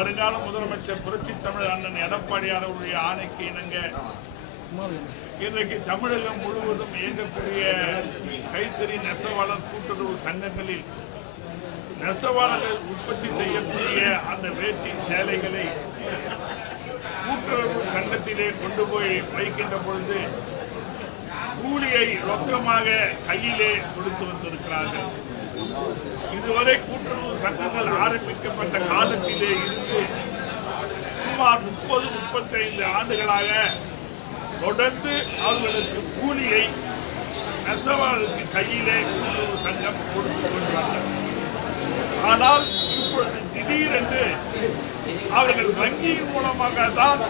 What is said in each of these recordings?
வருங்கால முதலமைச்சர் புரட்சி தமிழர் அண்ணன் எடப்பாடியார் அவருடைய ஆணைக்கு இணங்க இன்றைக்கு தமிழகம் முழுவதும் இயங்கக்கூடிய கைத்தறி நெசவாளர் கூட்டுறவு சங்கங்களில் நெசவாளர்கள் உற்பத்தி செய்யக்கூடிய அந்த வேட்டி சேலைகளை கூட்டுறவு சங்கத்திலே கொண்டு போய் வைக்கின்ற பொழுது கூலியை ரொக்கமாக கையிலே கொடுத்து வந்திருக்கிறார்கள். இதுவரை கூட்டுறவு சங்கங்கள் ஆரம்பிக்கப்பட்ட காலத்திலே இருந்து சுமார் 30-35 ஆண்டுகளாக தொடர்ந்து அவர்களுக்கு கூலியை நெசவாளருக்கு கையிலே கூட்டுறவு சங்கம் கொடுத்து கொண்டார்கள். ஆனால் இப்பொழுது திடீரென்று அவர்கள் வங்கியின் மூலமாக தான்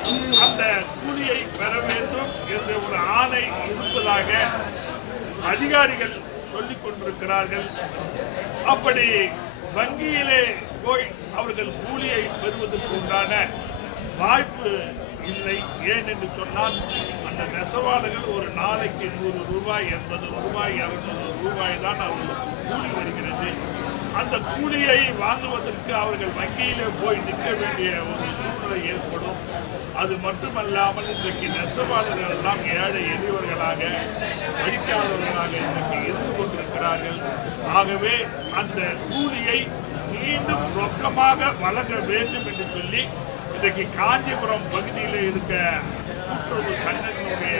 அந்த கூலியை பெற வேண்டும் என்ற ஒரு ஆணை இருப்பதாக அதிகாரிகள் சொல்லிக் கொண்டிருக்கிறார்கள். அப்படி வங்கியிலே போய் அவர்கள் கூலியை பெறுவதற்கு உண்டான வாய்ப்பு இல்லை. ஏன் என்று சொன்னால் அந்த நெசவாளர்கள் ஒரு நாளைக்கு 100 ரூபாய் 80 ரூபாய் 200 ரூபாய் தான் அவர்களுக்கு கூலி வருகிறது. அந்த கூலியை வாங்குவதற்கு அவர்கள் வங்கியிலே போய் நிற்க வேண்டிய ஒரு சூழ்நிலை ஏற்படும். அது மட்டுமல்லாமல் இன்றைக்கு நெசவாளர்கள் எல்லாம் ஏழை எளியவர்களாக படிக்காதவர்களாக இன்றைக்கு இருந்து கொண்டிருக்கிறார்கள். ஆகவே அந்த கூலியை மீண்டும் ரொக்கமாக வழங்க வேண்டும் என்று சொல்லி இன்றைக்கு காஞ்சிபுரம் பகுதியில் இருக்க கூட்டுறவு சங்கங்களுடைய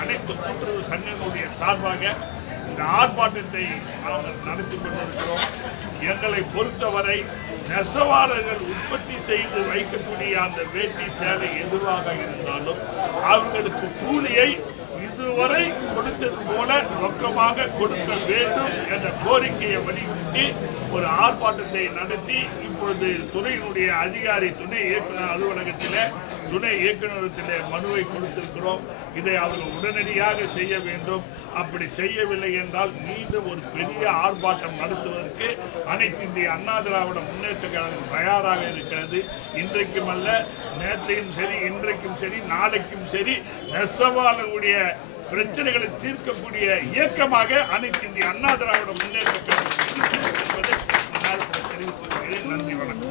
அனைத்து கூட்டுறவு சங்கங்களுடைய சார்பாக இந்த ஆர்ப்பாட்டத்தை நாங்கள் நடத்தி கொண்டிருக்கிறோம். எங்களை பொறுத்தவரை நெசவாளர்கள் உற்பத்தி செய்து வைக்கக்கூடிய அந்த வேட்டி சேலை எதுவாக இருந்தாலும் அவர்களுக்கு கூலியை இதுவரை கொடுத்தது போல ரொக்கமாக கொடுக்க வேண்டும் என்ற கோரிக்கையை வலியுறுத்தி ஒரு ஆர்ப்பாட்டத்தை நடத்தி இப்பொழுது துறையினுடைய அதிகாரி துணை இயக்குனர் அலுவலகத்திலே துணை இயக்குநரத்திலே மனுவை கொடுத்திருக்கிறோம். இதை அவர்கள் உடனடியாக செய்ய வேண்டும். அப்படி செய்யவில்லை என்றால் மீண்டும் ஒரு பெரிய ஆர்ப்பாட்டம் நடத்துவதற்கு அனைத்து இந்திய அண்ணா திராவிட முன்னேற்ற கழகம் தயாராக இருக்கிறது. இன்றைக்கும் அல்ல, நேற்றையும் சரி, இன்றைக்கும் சரி, நாளைக்கும் சரி, நெசவாளர்களுடைய பிரச்சனைகளை தீர்க்கக்கூடிய இயக்கமாக அனைத்து இந்திய அண்ணா திராவிட முன்னேற்ற கழகம் என்பதை தெரிவித்துக் கொள்கிறேன். நன்றி, வணக்கம்.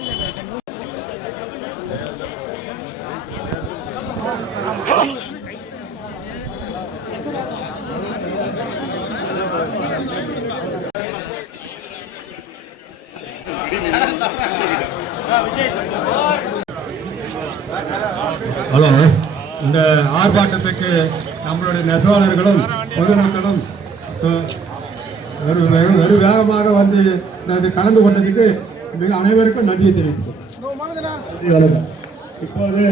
ஹலோ, இந்த ஆர்ப்பாட்டத்துக்கு நம்மளுடைய நெசவாளர்களும் பொதுமக்களும் வெறு வேகமாக வந்து கலந்து கொண்டதுக்கு மிக அனைவருக்கும் நன்றி தெரிவித்துள்ளோம். இப்போது